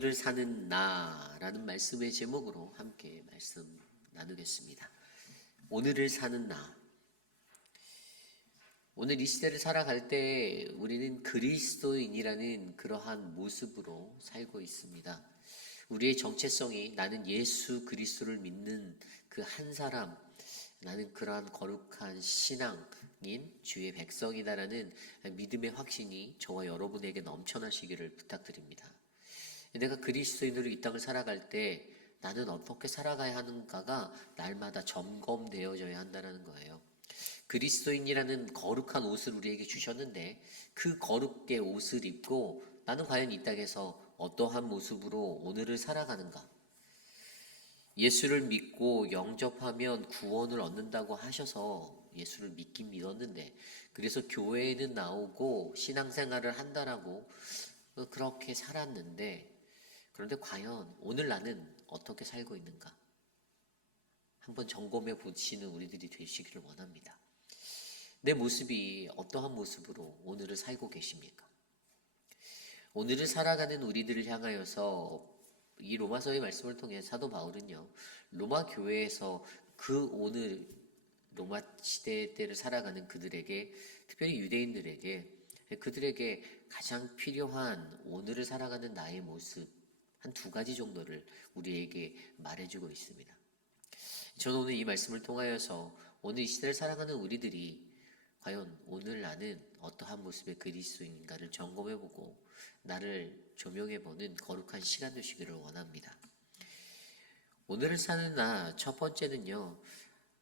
오늘을 사는 나라는 말씀의 제목으로 함께 말씀 나누겠습니다. 오늘을 사는 나. 오늘 이 시대를 살아갈 때 우리는 그리스도인이라는 그러한 모습으로 살고 있습니다. 우리의 정체성이 나는 예수 그리스도를 믿는 그 한 사람, 나는 그러한 거룩한 신앙인 주의 백성이다라는 믿음의 확신이 저와 여러분에게 넘쳐나시기를 부탁드립니다. 내가 그리스도인으로 이 땅을 살아갈 때 나는 어떻게 살아가야 하는가가 날마다 점검되어져야 한다는 거예요. 그리스도인이라는 거룩한 옷을 우리에게 주셨는데 그 거룩의 옷을 입고 나는 과연 이 땅에서 어떠한 모습으로 오늘을 살아가는가? 예수를 믿고 영접하면 구원을 얻는다고 하셔서 예수를 믿긴 믿었는데, 그래서 교회에는 나오고 신앙생활을 한다라고 그렇게 살았는데, 그런데 과연 오늘 나는 어떻게 살고 있는가? 한번 점검해 보시는 우리들이 되시기를 원합니다. 내 모습이 어떠한 모습으로 오늘을 살고 계십니까? 오늘을 살아가는 우리들을 향하여서 이 로마서의 말씀을 통해 사도 바울은요, 로마 교회에서 그 오늘 로마 시대 때를 살아가는 그들에게, 특별히 유대인들에게, 그들에게 가장 필요한 오늘을 살아가는 나의 모습 한 두 가지 정도를 우리에게 말해주고 있습니다. 저는 오늘 이 말씀을 통하여서 오늘 이 시대를 살아가는 우리들이 과연 오늘 나는 어떠한 모습의 그리스도인가를 점검해보고 나를 조명해보는 거룩한 시간 되시기를 원합니다. 오늘을 사는 나 첫 번째는요,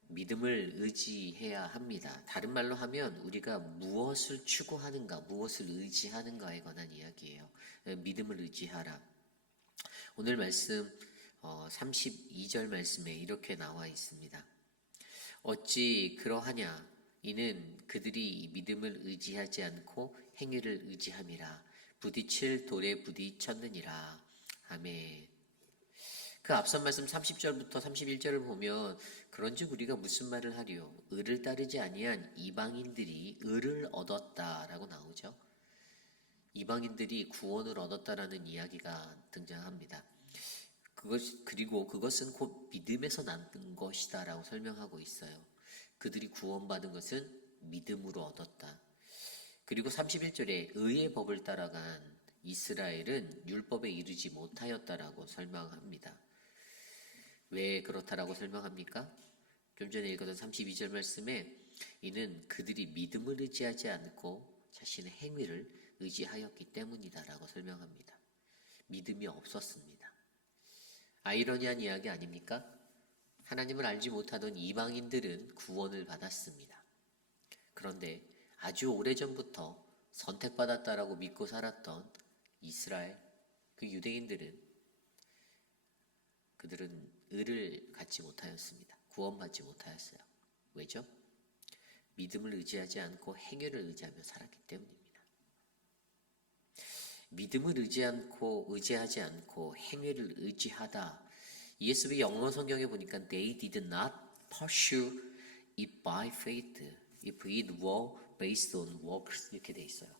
믿음을 의지해야 합니다. 다른 말로 하면 우리가 무엇을 추구하는가, 무엇을 의지하는가에 관한 이야기예요. 믿음을 의지하라. 오늘 말씀 32절 말씀에 이렇게 나와 있습니다. 어찌 그러하냐? 이는 그들이 믿음을 의지하지 않고 행위를 의지함이라. 부딪힐 돌에 부딪혔느니라. 아멘. 그 앞선 말씀 30절부터 31절을 보면 그런즉 우리가 무슨 말을 하리요? 의를 따르지 아니한 이방인들이 의를 얻었다라고 나오죠. 이방인들이 구원을 얻었다라는 이야기가 등장합니다. 그리고 그것은 곧 믿음에서 난 것이다라고 설명하고 있어요. 그들이 구원받은 것은 믿음으로 얻었다. 그리고 31절에 의의 법을 따라간 이스라엘은 율법에 이르지 못하였다라고 설명합니다. 왜 그렇다라고 설명합니까? 좀 전에 읽었던 32절 말씀에 이는 그들이 믿음을 의지하지 않고 자신의 행위를 의지하였기 때문이다라고 설명합니다. 믿음이 없었습니다. 아이러니한 이야기 아닙니까? 하나님을 알지 못하던 이방인들은 구원을 받았습니다. 그런데 아주 오래전부터 선택받았다라고 믿고 살았던 이스라엘, 그 유대인들은 그들은 의를 갖지 못하였습니다. 구원받지 못하였어요. 왜죠? 믿음을 의지하지 않고 행위를 의지하며 살았기 때문입니다. 믿음을 의지하지 않고 행위를 의지하다. ESV 영어 성경에 보니까 they did not pursue it by faith if it were based on works 이렇게 돼 있어요.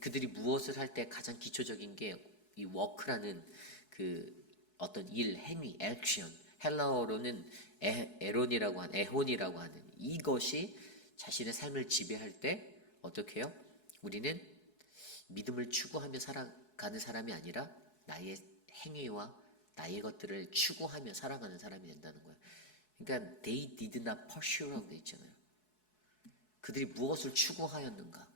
그들이 무엇을 할 때 가장 기초적인 게 이 work라는 그 어떤 일, 행위, 액션, 헬라어로는 에혼이라고 하는 이것이 자신의 삶을 지배할 때 어떻게 해요? 우리는 믿음을 추구하며 살아가는 사람이 아니라 나의 행위와 나의 것들을 추구하며 살아가는 사람이 된다는 거예요. 그러니까 they did not pursue라고 돼 있잖아요. 그들이 무엇을 추구하였는가?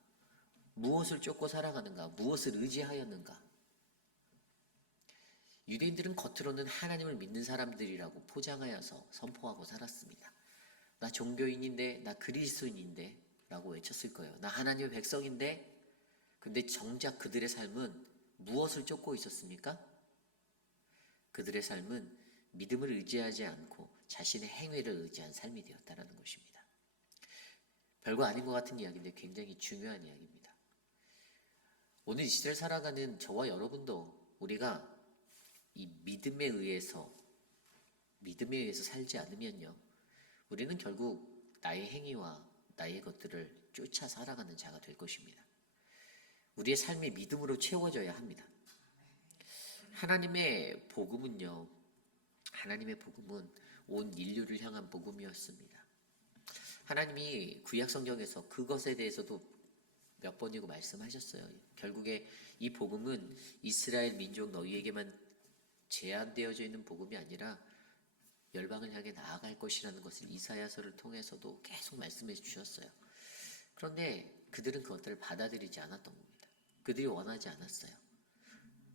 무엇을 쫓고 살아가는가? 무엇을 의지하였는가? 유대인들은 겉으로는 하나님을 믿는 사람들이라고 포장하여서 선포하고 살았습니다. 나 종교인인데, 나 그리스도인인데 라고 외쳤을 거예요. 나 하나님의 백성인데, 근데 정작 그들의 삶은 무엇을 쫓고 있었습니까? 그들의 삶은 믿음을 의지하지 않고 자신의 행위를 의지한 삶이 되었다는 것입니다. 별거 아닌 것 같은 이야기인데 굉장히 중요한 이야기입니다. 오늘 이 시대를 살아가는 저와 여러분도 우리가 이 믿음에 의해서 살지 않으면요, 우리는 결국 나의 행위와 나의 것들을 쫓아 살아가는 자가 될 것입니다. 우리의 삶이 믿음으로 채워져야 합니다. 하나님의 복음은요, 하나님의 복음은 온 인류를 향한 복음이었습니다. 하나님이 구약 성경에서 그것에 대해서도 몇 번이고 말씀하셨어요. 결국에 이 복음은 이스라엘 민족 너희에게만 제한되어져 있는 복음이 아니라 열방을 향해 나아갈 것이라는 것을 이사야서를 통해서도 계속 말씀해 주셨어요. 그런데 그들은 그것들을 받아들이지 않았던 겁니다. 그들이 원하지 않았어요.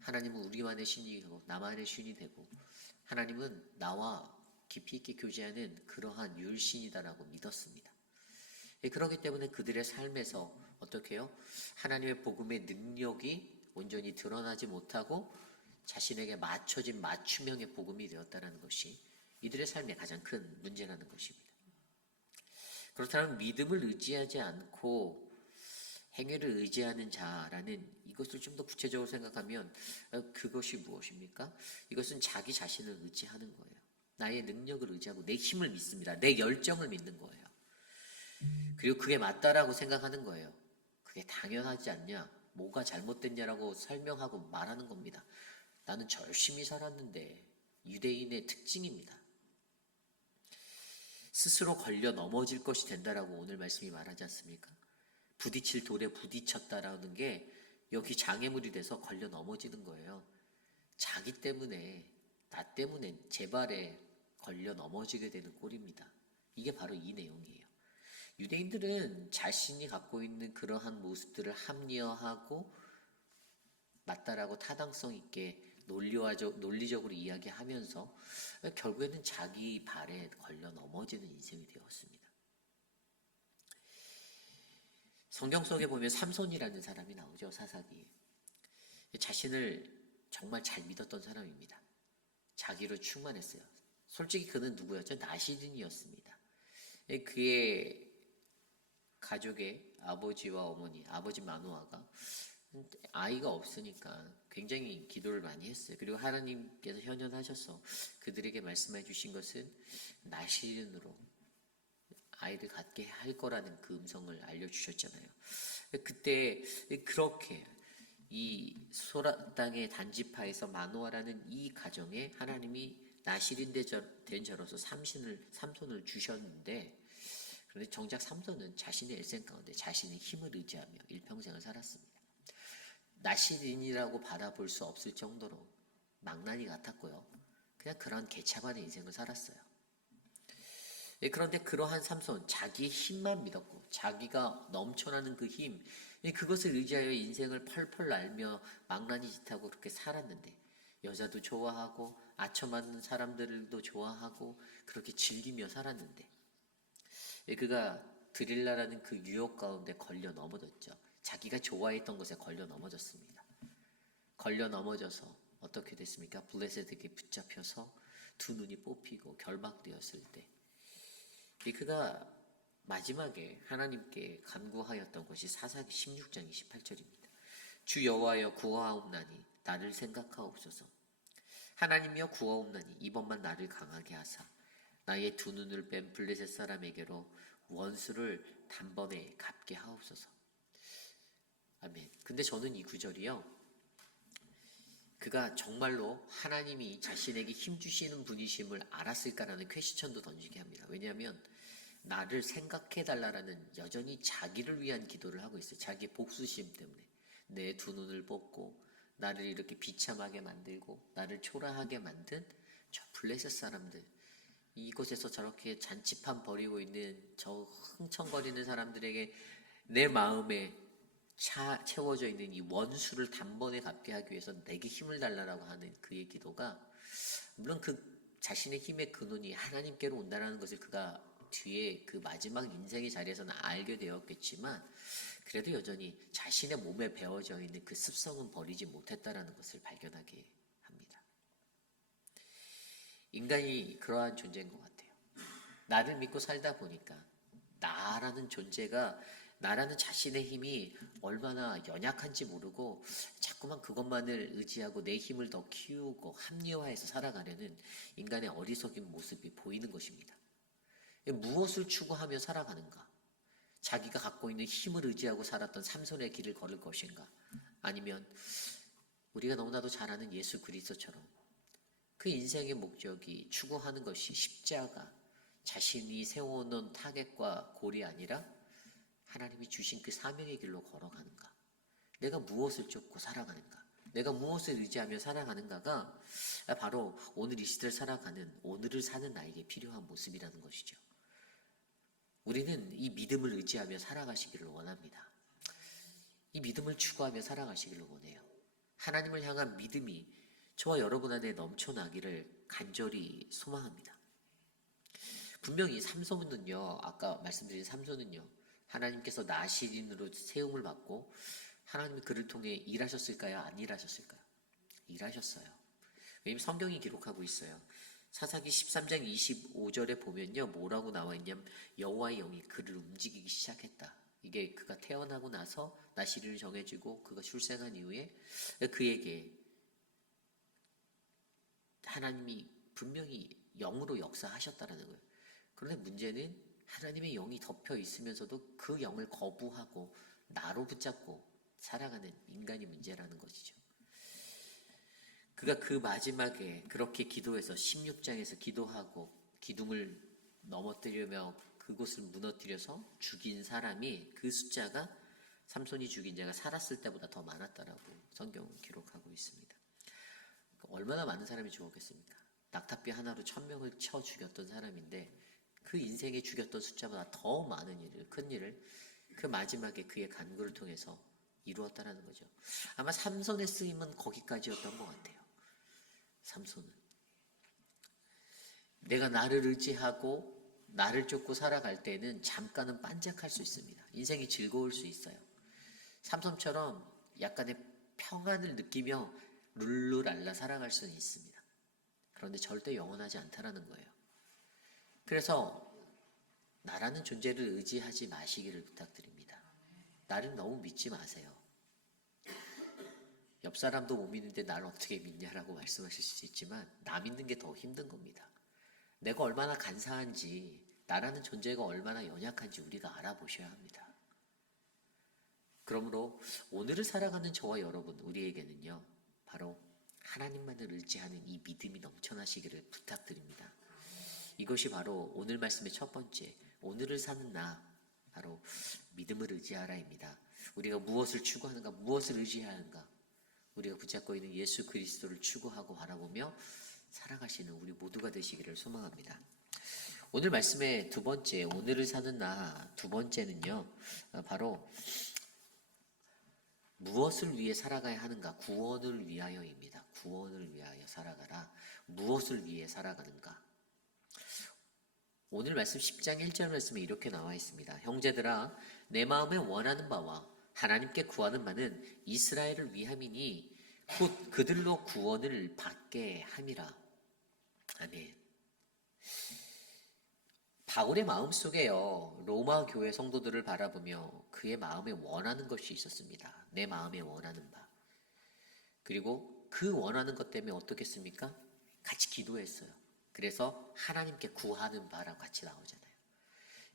하나님은 우리만의 신이 되고 나만의 신이 되고 하나님은 나와 깊이 있게 교제하는 그러한 율신이다라고 믿었습니다. 그렇기 때문에 그들의 삶에서 어떻게 해요? 하나님의 복음의 능력이 온전히 드러나지 못하고 자신에게 맞춰진 맞춤형의 복음이 되었다는 것이 이들의 삶의 가장 큰 문제라는 것입니다. 그렇다면 믿음을 의지하지 않고 행위를 의지하는 자라는 이것을 좀 더 구체적으로 생각하면 그것이 무엇입니까? 이것은 자기 자신을 의지하는 거예요. 나의 능력을 의지하고 내 힘을 믿습니다. 내 열정을 믿는 거예요. 그리고 그게 맞다라고 생각하는 거예요. 그게 당연하지 않냐? 뭐가 잘못됐냐라고 설명하고 말하는 겁니다. 나는 열심히 살았는데 유대인의 특징입니다. 스스로 걸려 넘어질 것이 된다라고 오늘 말씀이 말하지 않습니까? 부딪힐 돌에 부딪혔다라는 게 여기 장애물이 돼서 걸려 넘어지는 거예요. 자기 때문에, 나 때문에 제 발에 걸려 넘어지게 되는 꼴입니다. 이게 바로 이 내용이에요. 유대인들은 자신이 갖고 있는 그러한 모습들을 합리화하고 맞다라고 타당성 있게 논리적으로 이야기하면서 결국에는 자기 발에 걸려 넘어지는 인생이 되었습니다. 성경 속에 보면 삼손이라는 사람이 나오죠. 사사기에. 자신을 정말 잘 믿었던 사람입니다. 자기로 충만했어요. 솔직히 그는 누구였죠? 나시린이었습니다. 그의 가족의 아버지와 어머니, 아버지 마노아가 아이가 없으니까 굉장히 기도를 많이 했어요. 그리고 하나님께서 현현하셔서 그들에게 말씀해 주신 것은 나시린으로 아이를 갖게 할 거라는 그 음성을 알려주셨잖아요. 그때 그렇게 이 소라 땅의 단지파에서 마노아라는 이 가정에 하나님이 나시린 된 자로서 삼손을 주셨는데, 그런데 정작 삼손은 자신의 일생 가운데 자신의 힘을 의지하며 일평생을 살았습니다. 나시린이라고 바라볼 수 없을 정도로 망나니 같았고요. 그냥 그런 개차반의 인생을 살았어요. 그런데 그러한 삼손, 자기의 힘만 믿었고 자기가 넘쳐나는 그 힘, 그것을 의지하여 인생을 펄펄 날며 망나니 짓하고 그렇게 살았는데, 여자도 좋아하고 아첨하는 사람들도 좋아하고 그렇게 즐기며 살았는데, 그가 드릴라라는 그 유혹 가운데 걸려 넘어졌죠. 자기가 좋아했던 것에 걸려 넘어졌습니다. 걸려 넘어져서 어떻게 됐습니까? 블레셋에게 붙잡혀서 두 눈이 뽑히고 결박되었을 때, 그가 마지막에 하나님께 간구하였던 것이 사사기 16장 28절입니다. 주 여호와여 구하옵나니 나를 생각하옵소서. 하나님이여 구하옵나니 이번만 나를 강하게 하사 나의 두 눈을 뺀 블레셋 사람에게로 원수를 단번에 갚게 하옵소서. 아멘. 근데 저는 이 구절이요, 그가 정말로 하나님이 자신에게 힘주시는 분이심을 알았을까라는 퀘스천도 던지게 합니다. 왜냐하면 나를 생각해달라는 여전히 자기를 위한 기도를 하고 있어요. 자기 복수심 때문에. 내 두 눈을 뽑고 나를 이렇게 비참하게 만들고 나를 초라하게 만든 저 블레셋 사람들, 이곳에서 저렇게 잔치판 벌이고 있는 저 흥청거리는 사람들에게 내 마음에 채워져 있는 이 원수를 단번에 갚게 하기 위해서 내게 힘을 달라고 하는 그의 기도가, 물론 그 자신의 힘의 근원이 하나님께로 온다는 것을 그가 뒤에 그 마지막 인생의 자리에서는 알게 되었겠지만, 그래도 여전히 자신의 몸에 배어져 있는 그 습성은 버리지 못했다는 것을 발견하게 합니다. 인간이 그러한 존재인 것 같아요. 나를 믿고 살다 보니까 나라는 존재가, 나라는 자신의 힘이 얼마나 연약한지 모르고 자꾸만 그것만을 의지하고 내 힘을 더 키우고 합리화해서 살아가려는 인간의 어리석인 모습이 보이는 것입니다. 무엇을 추구하며 살아가는가? 자기가 갖고 있는 힘을 의지하고 살았던 삼손의 길을 걸을 것인가? 아니면 우리가 너무나도 잘 아는 예수 그리스도처럼 그 인생의 목적이 추구하는 것이 십자가, 자신이 세워놓은 타겟과 골이 아니라 하나님이 주신 그 사명의 길로 걸어가는가? 내가 무엇을 쫓고 살아가는가? 내가 무엇을 의지하며 살아가는가가 바로 오늘 이 시대를 살아가는, 오늘을 사는 나에게 필요한 모습이라는 것이죠. 우리는 이 믿음을 의지하며 살아가시기를 원합니다. 이 믿음을 추구하며 살아가시기를 원해요. 하나님을 향한 믿음이 저와 여러분 안에 넘쳐나기를 간절히 소망합니다. 분명히 삼손은요, 아까 말씀드린 삼손은요, 하나님께서 나시린으로 세움을 받고 하나님이 그를 통해 일하셨을까요? 안 일하셨을까요? 일하셨어요. 왜냐하면 성경이 기록하고 있어요. 사사기 13장 25절에 보면요, 뭐라고 나와 있냐면 여호와의 영이 그를 움직이기 시작했다. 이게 그가 태어나고 나서 나시린을 정해지고 그가 출생한 이후에 그에게 하나님이 분명히 영으로 역사하셨다라는 거예요. 그런데 문제는 하나님의 영이 덮여 있으면서도 그 영을 거부하고 나로 붙잡고 살아가는 인간이 문제라는 것이죠. 그가 그 마지막에 그렇게 기도해서 16장에서 기도하고 기둥을 넘어뜨리며 그곳을 무너뜨려서 죽인 사람이, 그 숫자가 삼손이 죽인 자가 살았을 때보다 더 많았다라고 성경은 기록하고 있습니다. 얼마나 많은 사람이 죽었겠습니까? 낙타뼈 하나로 1000명을 쳐 죽였던 사람인데 그 인생에 죽였던 숫자보다 더 많은 일을, 큰 일을 그 마지막에 그의 간구를 통해서 이루었다라는 거죠. 아마 삼손의 쓰임은 거기까지였던 것 같아요. 삼손은 내가 나를 의지하고 나를 쫓고 살아갈 때는 잠깐은 반짝할 수 있습니다. 인생이 즐거울 수 있어요. 삼손처럼 약간의 평안을 느끼며 룰루랄라 살아갈 수는 있습니다. 그런데 절대 영원하지 않다라는 거예요. 그래서 나라는 존재를 의지하지 마시기를 부탁드립니다. 나를 너무 믿지 마세요. 옆 사람도 못 믿는데 나를 어떻게 믿냐라고 말씀하실 수 있지만 나 믿는 게 더 힘든 겁니다. 내가 얼마나 간사한지, 나라는 존재가 얼마나 연약한지 우리가 알아보셔야 합니다. 그러므로 오늘을 살아가는 저와 여러분, 우리에게는요, 바로 하나님만을 의지하는 이 믿음이 넘쳐나시기를 부탁드립니다. 이것이 바로 오늘 말씀의 첫 번째, 오늘을 사는 나, 바로 믿음을 의지하라입니다. 우리가 무엇을 추구하는가, 무엇을 의지해야 하는가, 우리가 붙잡고 있는 예수 그리스도를 추구하고 바라보며 살아가시는 우리 모두가 되시기를 소망합니다. 오늘 말씀의 두 번째, 오늘을 사는 나 두 번째는요, 바로 무엇을 위해 살아가야 하는가? 구원을 위하여입니다. 구원을 위하여 살아가라. 무엇을 위해 살아가는가? 오늘 말씀 10장 1절 말씀에 이렇게 나와 있습니다. 형제들아, 내 마음에 원하는 바와 하나님께 구하는 바는 이스라엘을 위함이니 곧 그들로 구원을 받게 함이라. 아멘. 바울의 마음속에요, 로마 교회 성도들을 바라보며 그의 마음에 원하는 것이 있었습니다. 내 마음에 원하는 바. 그리고 그 원하는 것 때문에 어떻겠습니까? 같이 기도했어요. 그래서 하나님께 구하는 바라고 같이 나오잖아요.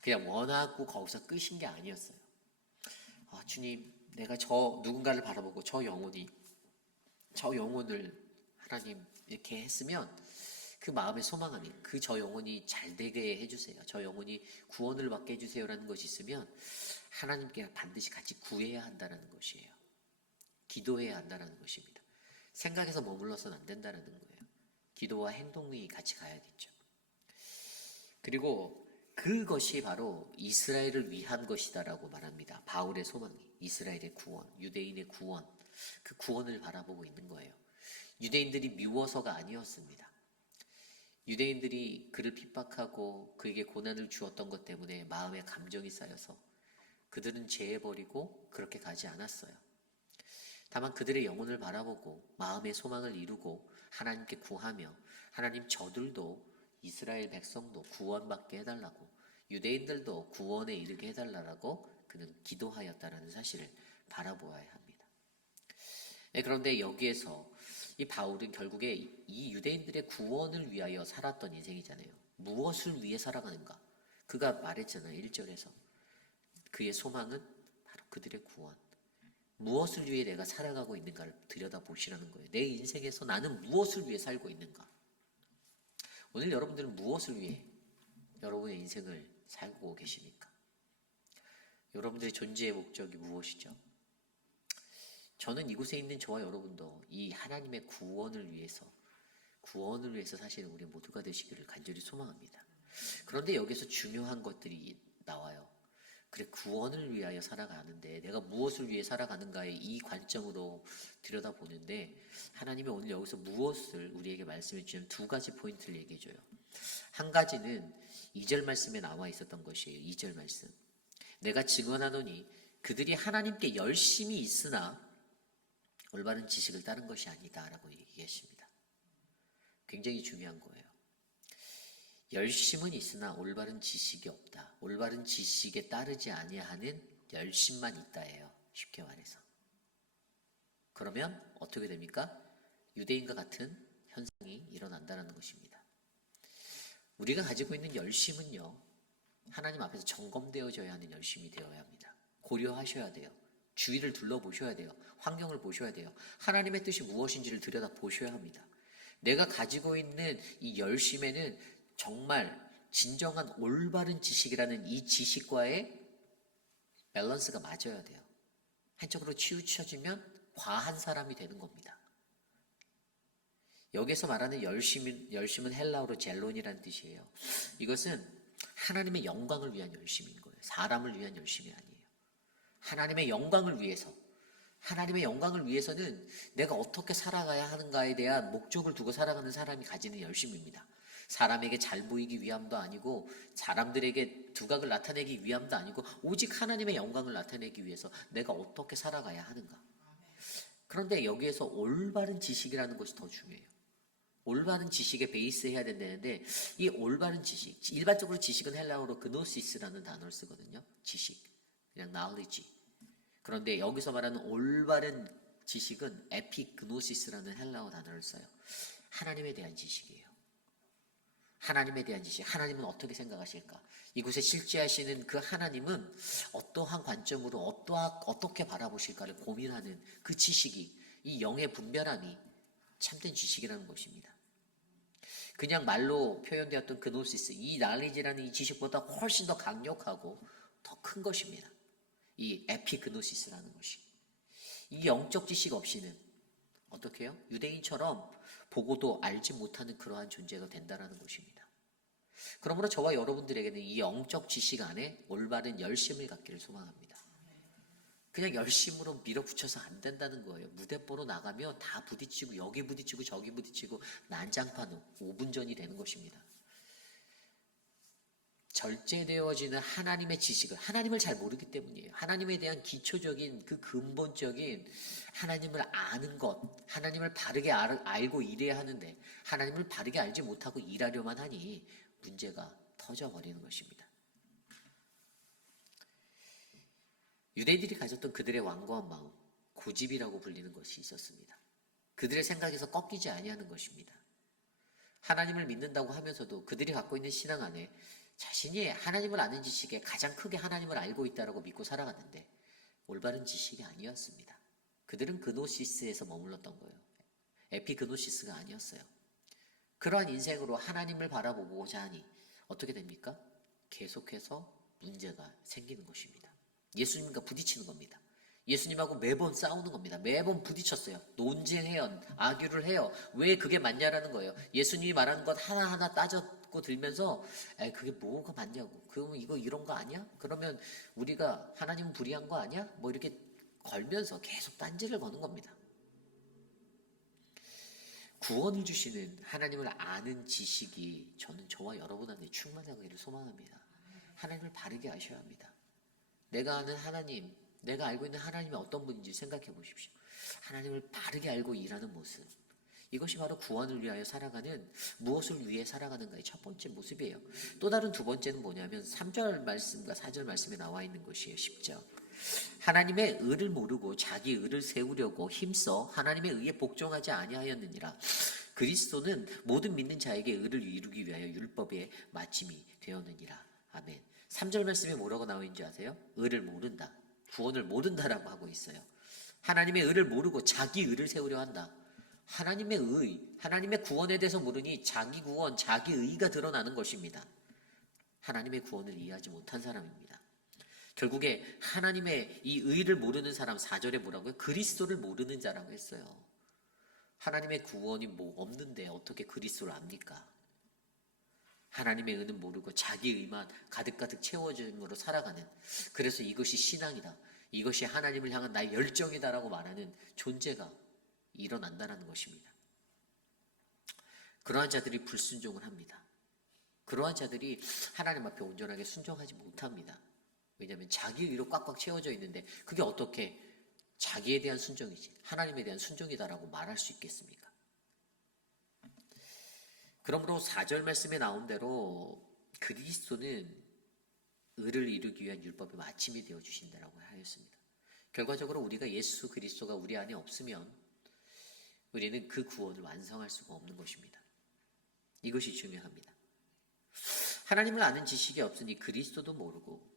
그냥 원하고 거기서 끝인 게 아니었어요. 주님, 내가 저 누군가를 바라보고 저 영혼을 하나님 이렇게 했으면 그 마음의 소망함이, 그 저 영혼이 잘 되게 해주세요, 저 영혼이 구원을 받게 해주세요라는 것이 있으면 하나님께 반드시 같이 구해야 한다는 것이에요. 기도해야 한다는 것입니다. 생각에서 머물러서는 안 된다는 거예요. 기도와 행동이 같이 가야겠죠. 그리고 그것이 바로 이스라엘을 위한 것이다라고 말합니다. 바울의 소망이 이스라엘의 구원, 유대인의 구원, 그 구원을 바라보고 있는 거예요. 유대인들이 미워서가 아니었습니다. 유대인들이 그를 핍박하고 그에게 고난을 주었던 것 때문에 마음에 감정이 쌓여서 그들은 제해버리고 그렇게 가지 않았어요. 다만 그들의 영혼을 바라보고 마음의 소망을 이루고 하나님께 구하며, 하나님, 저들도, 이스라엘 백성도 구원받게 해달라고, 유대인들도 구원에 이르게 해달라고 그는 기도하였다는 사실을 바라보아야 합니다. 그런데 여기에서 이 바울은 결국에 이 유대인들의 구원을 위하여 살았던 인생이잖아요. 무엇을 위해 살아가는가? 그가 말했잖아요. 1절에서 그의 소망은 바로 그들의 구원, 무엇을 위해 내가 살아가고 있는가를 들여다보시라는 거예요. 내 인생에서 나는 무엇을 위해 살고 있는가? 오늘 여러분들은 무엇을 위해 여러분의 인생을 살고 계십니까? 여러분들의 존재의 목적이 무엇이죠? 저는 이곳에 있는 저와 여러분도 이 하나님의 구원을 위해서 사실 우리 모두가 되시기를 간절히 소망합니다. 그런데 여기서 중요한 것들이 나와요. 그래, 구원을 위하여 살아가는데 내가 무엇을 위해 살아가는가의 이 관점으로 들여다보는데, 하나님이 오늘 여기서 무엇을 우리에게 말씀해 주시면 두 가지 포인트를 얘기해 줘요. 한 가지는 2절 말씀에 나와 있었던 것이에요. 2절 말씀. 내가 증언하노니 그들이 하나님께 열심히 있으나 올바른 지식을 따른 것이 아니다 라고 얘기하십니다. 굉장히 중요한 거예요. 열심은 있으나 올바른 지식이 없다. 올바른 지식에 따르지 아니하는 열심만 있다예요. 쉽게 말해서. 그러면 어떻게 됩니까? 유대인과 같은 현상이 일어난다는 것입니다. 우리가 가지고 있는 열심은요, 하나님 앞에서 점검되어져야 하는 열심이 되어야 합니다. 고려하셔야 돼요. 주위를 둘러보셔야 돼요. 환경을 보셔야 돼요. 하나님의 뜻이 무엇인지를 들여다보셔야 합니다. 내가 가지고 있는 이 열심에는 정말 진정한 올바른 지식이라는 이 지식과의 밸런스가 맞아야 돼요. 한쪽으로 치우쳐지면 과한 사람이 되는 겁니다. 여기서 말하는 열심은 헬라어로 젤론이라는 뜻이에요. 이것은 하나님의 영광을 위한 열심인 거예요. 사람을 위한 열심이 아니에요. 하나님의 영광을 위해서. 하나님의 영광을 위해서는 내가 어떻게 살아가야 하는가에 대한 목적을 두고 살아가는 사람이 가지는 열심입니다. 사람에게 잘 보이기 위함도 아니고 사람들에게 두각을 나타내기 위함도 아니고 오직 하나님의 영광을 나타내기 위해서 내가 어떻게 살아가야 하는가. 그런데 여기에서 올바른 지식이라는 것이 더 중요해요. 올바른 지식에 베이스 해야 된다는데, 이 올바른 지식, 일반적으로 지식은 헬라어로 그노시스라는 단어를 쓰거든요. 지식, 그냥 knowledge. 그런데 여기서 말하는 올바른 지식은 에피그노시스라는 헬라어 단어를 써요. 하나님에 대한 지식이에요. 하나님에 대한 지식. 하나님은 어떻게 생각하실까? 이곳에 실제하시는 그 하나님은 어떠한 관점으로 어떻게 바라보실까를 고민하는 그 지식이, 이 영의 분별함이 참된 지식이라는 것입니다. 그냥 말로 표현되었던 그노시스, 이 날리지라는 이 지식보다 훨씬 더 강력하고 더 큰 것입니다. 이 에피그노시스라는 것이. 이 영적 지식 없이는 어떻게 해요? 유대인처럼 보고도 알지 못하는 그러한 존재가 된다는 것입니다. 그러므로 저와 여러분들에게는 이 영적 지식 안에 올바른 열심을 갖기를 소망합니다. 그냥 열심으로 밀어붙여서 안 된다는 거예요. 무대뽀로 나가면 다 부딪히고 여기 부딪히고 저기 부딪히고 난장판 5분 전이 되는 것입니다. 절제되어지는 하나님의 지식을, 하나님을 잘 모르기 때문이에요. 하나님에 대한 기초적인 그 근본적인 하나님을 아는 것, 하나님을 바르게 알고 일해야 하는데 하나님을 바르게 알지 못하고 일하려만 하니 문제가 터져버리는 것입니다. 유대인들이 가졌던 그들의 완고한 마음, 고집이라고 불리는 것이 있었습니다. 그들의 생각에서 꺾이지 아니하는 것입니다. 하나님을 믿는다고 하면서도 그들이 갖고 있는 신앙 안에 자신이 하나님을 아는 지식에 가장 크게 하나님을 알고 있다고 믿고 살아갔는데 올바른 지식이 아니었습니다. 그들은 그노시스에서 머물렀던 거예요. 에피그노시스가 아니었어요. 그러한 인생으로 하나님을 바라보고자 하니 어떻게 됩니까? 계속해서 문제가 생기는 것입니다. 예수님과 부딪히는 겁니다. 예수님하고 매번 싸우는 겁니다. 매번 부딪혔어요. 논쟁해요. 아규를 해요. 왜 그게 맞냐라는 거예요. 예수님이 말하는 것 하나하나 따졌고 들면서 그게 뭐가 맞냐고. 그러면 이거 이런 거 아니야? 그러면 우리가 하나님은 불의한 거 아니야? 뭐 이렇게 걸면서 계속 딴지를 거는 겁니다. 구원을 주시는 하나님을 아는 지식이 저는 저와 여러분한테 충만하기를 소망합니다. 하나님을 바르게 아셔야 합니다. 내가 아는 하나님, 내가 알고 있는 하나님이 어떤 분인지 생각해 보십시오. 하나님을 바르게 알고 일하는 모습. 이것이 바로 구원을 위하여 살아가는, 무엇을 위해 살아가는가의 첫 번째 모습이에요. 또 다른 두 번째는 뭐냐면 3절 말씀과 4절 말씀에 나와 있는 것이에요. 10절. 하나님의 의를 모르고 자기 의를 세우려고 힘써 하나님의 의에 복종하지 아니하였느니라. 그리스도는 모든 믿는 자에게 의를 이루기 위하여 율법의 마침이 되었느니라. 아멘. 3절 말씀에 뭐라고 나와 있는지 아세요? 의를 모른다. 구원을 모른다라고 하고 있어요. 하나님의 의를 모르고 자기 의를 세우려 한다. 하나님의 의, 하나님의 구원에 대해서 모르니 자기 구원, 자기 의가 드러나는 것입니다. 하나님의 구원을 이해하지 못한 사람입니다. 결국에 하나님의 이 의를 모르는 사람, 4절에 뭐라고요? 그리스도를 모르는 자라고 했어요. 하나님의 구원이 뭐 없는데 어떻게 그리스도를 압니까? 하나님의 의는 모르고 자기 의만 가득가득 채워짐으로 살아가는, 그래서 이것이 신앙이다, 이것이 하나님을 향한 나의 열정이다라고 말하는 존재가 일어난다는 것입니다. 그러한 자들이 불순종을 합니다. 그러한 자들이 하나님 앞에 온전하게 순종하지 못합니다. 왜냐하면 자기 의로 꽉꽉 채워져 있는데 그게 어떻게 자기에 대한 순종이지 하나님에 대한 순종이다라고 말할 수 있겠습니까? 그러므로 4절 말씀에 나온 대로 그리스도는 의를 이루기 위한 율법의 마침이 되어 주신다라고 하였습니다. 결과적으로 우리가 예수 그리스도가 우리 안에 없으면 우리는 그 구원을 완성할 수가 없는 것입니다. 이것이 중요합니다. 하나님을 아는 지식이 없으니 그리스도도 모르고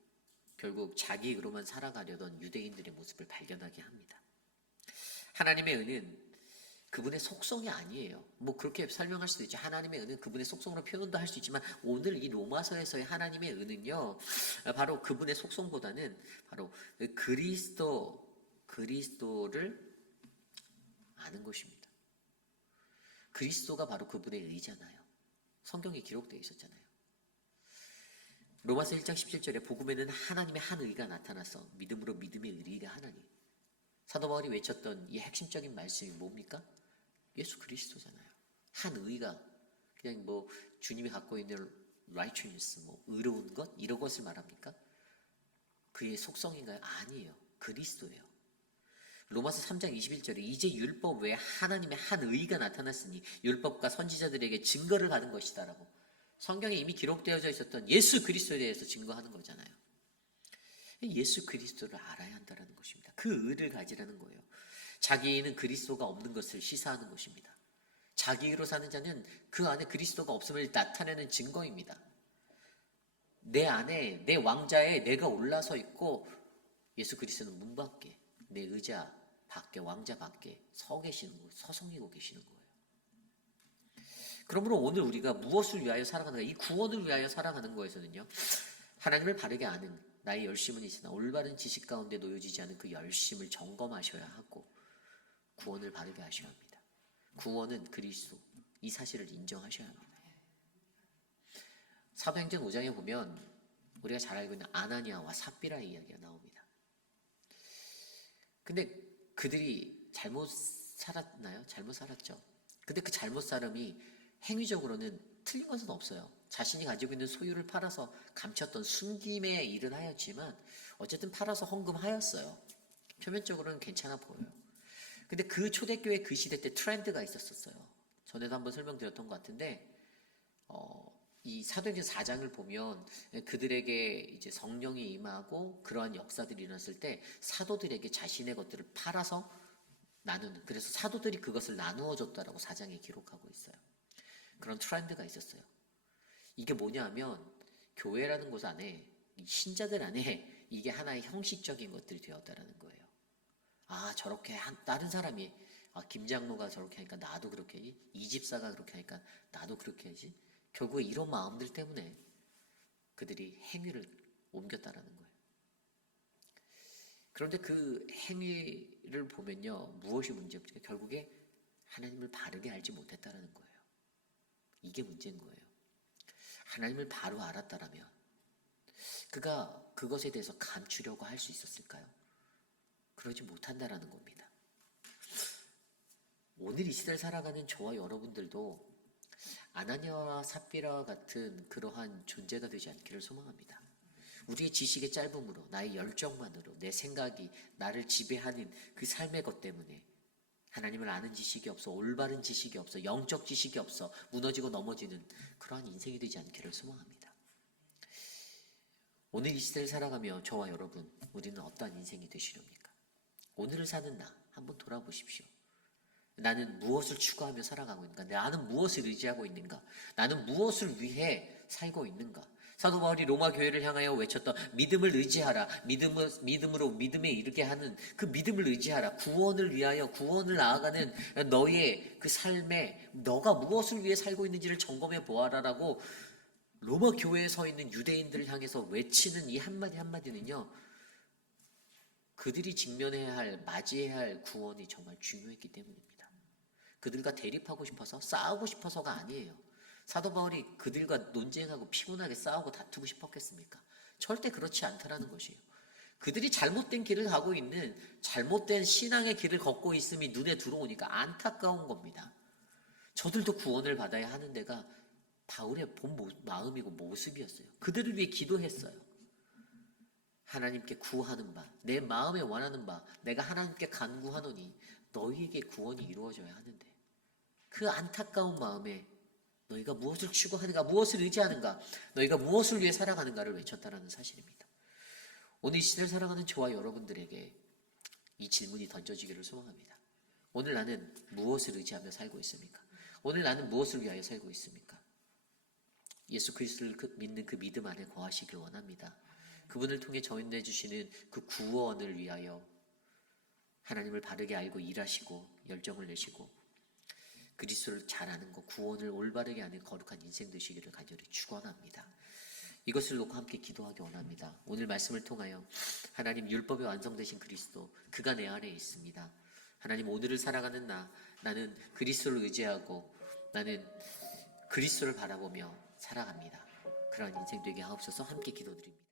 결국 자기 의로만 살아가려던 유대인들의 모습을 발견하게 합니다. 하나님의 의는 그분의 속성이 아니에요. 뭐 그렇게 설명할 수도 있죠. 하나님의 의는 그분의 속성으로 표현도 할 수 있지만 오늘 이 로마서에서의 하나님의 의는요, 바로 그분의 속성보다는 바로 그리스도를 아는 것입니다. 그리스도가 바로 그분의 의잖아요. 성경에 기록되어 있었잖아요. 로마서 1장 17절에 복음에는 하나님의 한 의가 나타나서 믿음으로 믿음의 의리가 하나니. 사도 바울이 외쳤던 이 핵심적인 말씀이 뭡니까? 예수 그리스도잖아요. 한 의가 그냥 뭐 주님이 갖고 있는 righteousness, 뭐 의로운 것 이런 것을 말합니까? 그의 속성인가요? 아니에요. 그리스도예요. 로마서 3장 21절에 이제 율법 외에 하나님의 한 의가 나타났으니 율법과 선지자들에게 증거를 받은 것이다라고 성경에 이미 기록되어져 있었던 예수 그리스도에 대해서 증거하는 거잖아요. 예수 그리스도를 알아야 한다는 것입니다. 그 의를 가지라는 거예요. 자기는 그리스도가 없는 것을 시사하는 것입니다. 자기로 사는 자는 그 안에 그리스도가 없음을 나타내는 증거입니다. 내 안에 내 왕자에 내가 올라서 있고 예수 그리스도는 문 밖에 내 의자 밖에 왕자 밖에 서 계시는 거예요. 서성이고 계시는 거예요. 그러므로 오늘 우리가 무엇을 위하여 살아가는가, 이 구원을 위하여 살아가는 거에서는요, 하나님을 바르게 아는 나의 열심은 있으나 올바른 지식 가운데 놓여지지 않은 그 열심을 점검하셔야 하고 구원을 바르게 하셔야 합니다. 구원은 그리스도, 이 사실을 인정하셔야 합니다. 사도행전 5장에 보면 우리가 잘 알고 있는 아나니아와 삽비라의 이야기가 나옵니다. 근데 그들이 잘못 살았나요? 잘못 살았죠. 근데 그 잘못 살음이 행위적으로는 틀린 것은 없어요. 자신이 가지고 있는 소유를 팔아서 감췄던 숨김에 일은 하였지만 어쨌든 팔아서 헌금하였어요. 표면적으로는 괜찮아 보여요. 근데 그 초대교회 그 시대 때 트렌드가 있었어요. 전에도 한번 설명드렸던 것 같은데 이 사도행전 4장을 보면 그들에게 이제 성령이 임하고 그러한 역사들이 일어났을 때 사도들에게 자신의 것들을 팔아서 나누는, 그래서 사도들이 그것을 나누어 줬다라고 4장에 기록하고 있어요. 그런 트렌드가 있었어요. 이게 뭐냐 하면 교회라는 곳 안에 신자들 안에 이게 하나의 형식적인 것들이 되었다라는 거예요. 아, 저렇게 다른 사람이 김장로가 저렇게 하니까 나도 그렇게 하지, 이 집사가 그렇게 하니까 나도 그렇게 하지. 결국에 이런 마음들 때문에 그들이 행위를 옮겼다라는 거예요. 그런데 그 행위를 보면요, 무엇이 문제입니까? 결국에 하나님을 바르게 알지 못했다라는 거예요. 이게 문제인 거예요. 하나님을 바로 알았다라면 그가 그것에 대해서 감추려고 할 수 있었을까요? 그러지 못한다라는 겁니다. 오늘 이 시대를 살아가는 저와 여러분들도 아나니아와 삽비라와 같은 그러한 존재가 되지 않기를 소망합니다. 우리의 지식의 짧음으로, 나의 열정만으로, 내 생각이 나를 지배하는 그 삶의 것 때문에 하나님을 아는 지식이 없어, 올바른 지식이 없어, 영적 지식이 없어 무너지고 넘어지는 그러한 인생이 되지 않기를 소망합니다. 오늘 이 시대를 살아가며 저와 여러분, 우리는 어떠한 인생이 되시렵니까? 오늘을 사는 나 한번 돌아보십시오. 나는 무엇을 추구하며 살아가고 있는가? 나는 무엇을 의지하고 있는가? 나는 무엇을 위해 살고 있는가? 사도 바울이 로마 교회를 향하여 외쳤던 믿음을 의지하라. 믿음으로 믿음에 이르게 하는 그 믿음을 의지하라. 구원을 위하여 구원을 나아가는 너의 그 삶에 너가 무엇을 위해 살고 있는지를 점검해 보아라라고 로마 교회에 서 있는 유대인들을 향해서 외치는 이 한마디 한마디는요. 그들이 직면해야 할, 맞이해야 할 구원이 정말 중요했기 때문입니다. 그들과 대립하고 싶어서 싸우고 싶어서가 아니에요. 사도 바울이 그들과 논쟁하고 피곤하게 싸우고 다투고 싶었겠습니까? 절대 그렇지 않다라는 것이에요. 그들이 잘못된 길을 가고 있는 잘못된 신앙의 길을 걷고 있음이 눈에 들어오니까 안타까운 겁니다. 저들도 구원을 받아야 하는 데가 바울의 본 마음이고 모습이었어요. 그들을 위해 기도했어요. 하나님께 구하는 바, 내 마음에 원하는 바, 내가 하나님께 간구하노니 너희에게 구원이 이루어져야 하는데 그 안타까운 마음에 너희가 무엇을 추구하는가, 무엇을 의지하는가, 너희가 무엇을 위해 살아가는가를 외쳤다라는 사실입니다. 오늘 이 시대를 살아가는 저와 여러분들에게 이 질문이 던져지기를 소망합니다. 오늘 나는 무엇을 의지하며 살고 있습니까? 오늘 나는 무엇을 위하여 살고 있습니까? 예수 그리스도를 믿는 그 믿음 안에 거하시길 원합니다. 그분을 통해 전해 주시는 그 구원을 위하여 하나님을 바르게 알고 일하시고 열정을 내시고 그리스도를 잘 아는 것, 구원을 올바르게 아는 거룩한 인생 되시기를 간절히 축원합니다. 이것을 놓고 함께 기도하기 원합니다. 오늘 말씀을 통하여 하나님 율법에 완성되신 그리스도, 그가 내 안에 있습니다. 하나님 오늘을 살아가는 나는 그리스도를 의지하고 나는 그리스도를 바라보며 살아갑니다. 그런 인생 되게 하옵소서. 함께 기도드립니다.